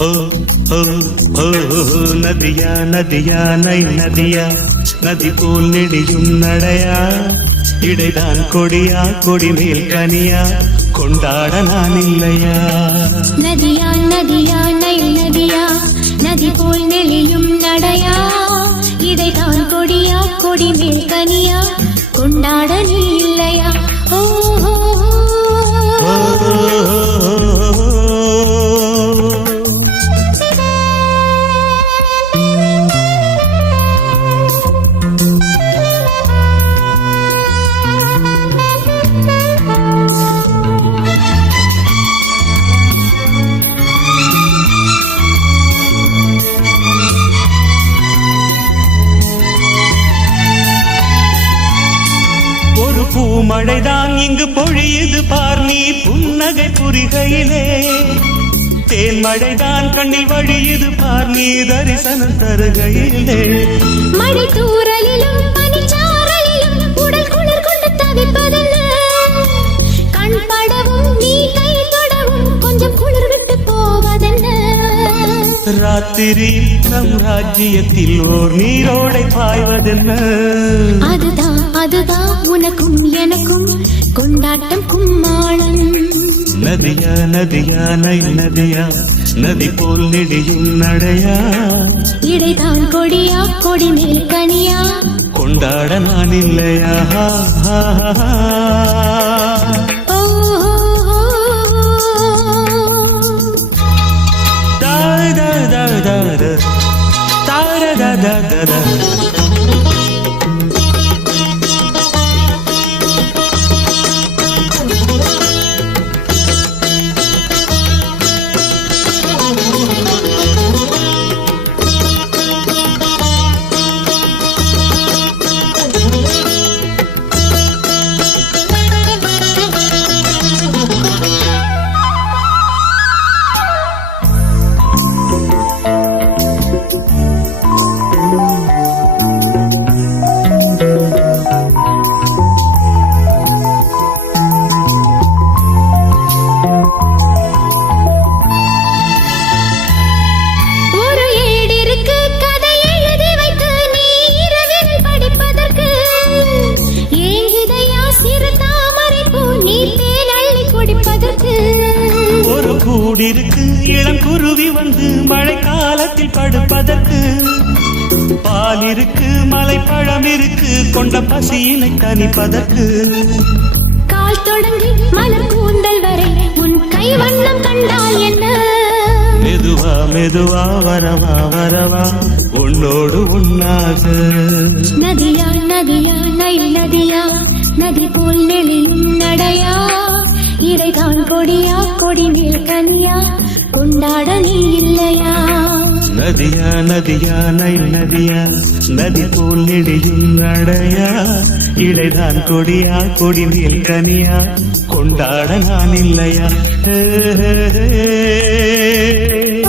ஓ ஓ ஓ நதியா நதியா நை நதியா நதி போல் நெடியும் நடையா இடைதான் கொடியா கொடி மேல் கனியா கொண்டாட நான் இல்லையா நதியா நதியா நை நதியா நதி போல் நெளியும் நடையா இடைதான் கொடியா கொடி மேல் கனியா கொண்டாட நீ இல்லையா ஓ பூமழைதான் இங்கு பொழியுது பார் நீ புன்னகை புரிகையிலே தேன்மழைதான் கண்ணில் வழியுது பார் நீ தரிசனம் தருகையிலே மழை தூறலிலும் பனிச்சாரலிலும் உடல் குளிர் கொண்டு தவிப்பதென்ன கண் படவும் நீ கை தொடவும் கொஞ்சம் குளிர் விட்டு போவதென்ன ராத்திரி நம் ராஜ்யத்தில் ஓர் நீரோடை பாய்வதென்ன அதுதான் அதுதான் உனக்கும் எனக்கும் கொண்டாட்டம் கும்மாளம் நதியா நதியா நை நதியா நதி போல் நெடியும் நடையா இடைதான் கொடியா கொடி மேல் கனியா கொண்டாட நான் இல்லையா ஒரு கூடிருக்கு இளம் குருவி வந்து மழை காலத்தில் படுப்பதற்கு பால் இருக்கு மலைப்பழம் இருக்கு கொண்ட பசியினை தணிப்பதற்கு கால் தொடங்கி மலர் கூந்தல் வரை உன் கை வண்ணம் கண்டால் என்ன மெதுவா மெதுவா வரவா வரவா உன்னோடு உன்னாக நதியா நதியா நை நதியா நதி போல் நெளியும் நடையா இடைதான் கொடியா கொடி மேல் கனியா கொண்டாட நீ இல்லையா நதியா நதியா நை நதியா நதி போல் நெடியும் நடையா இடைதான் கொடியா கொடி மேல் கனியா கொண்டாட நான் இல்லையா ஓ